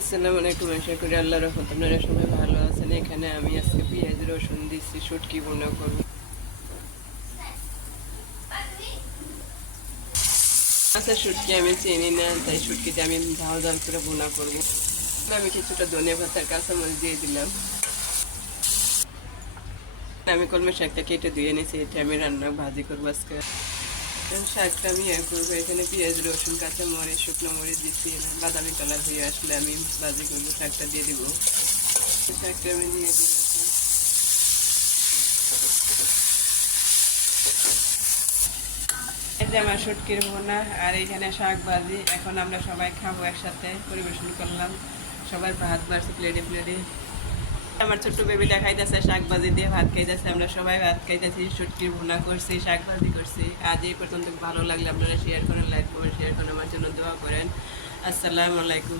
আসসালামু আলাইকুম, আশা করি আল্লাহর রহমতে আপনারা সবাই ভালো আছেন। এখানে আমি আজকে পেঁয়াজ রসুন দিচ্ছি, শুটকি ভুনা করব। আচ্ছা, শুটকি আমি চিনি না, তাই শুটকিতে আমি ঝাল ঝাল করে ভুনা করব। আমি কিছুটা ধনিয়া পাতার কাঁচামরিচ দিয়ে দিলাম। আমি কলমে শাকটা কেটে ধুয়ে নিয়েছি, এটা আমি রান্না ভাজি করবো আজকে। শাকটা আমি করবো, এখানে পেঁয়াজ রসুন কাঁচামরিচ শুকনো মরিচ দিচ্ছি, বাদামি কালার হয়ে আসলে আমি ভাজি করবো, শাকটা দিয়ে দিব। শাকটা আমি দিয়ে দিলাম। এই যে আমার শুটকির ভুনা আর এইখানে শাক ভাজি। এখন আমরা সবাই খাবো, একসাথে পরিবেশন করলাম। সবাই ভাত বাড়ছে প্লেটে প্লেটে। আমার ছোট্ট বেবিটা খাইতেছে শাক ভাজি দিয়ে ভাত খাইতেছে, আমরা সবাই ভাত খাইতেছি। শুটকির ভুনা করছি, শাক ভাজি করছি। আজ এই পর্যন্ত। ভালো লাগলে আপনারা শেয়ার করেন, লাইক করেন, শেয়ার করেন, আমার জন্য দোয়া করেন। আসসালামু আলাইকুম।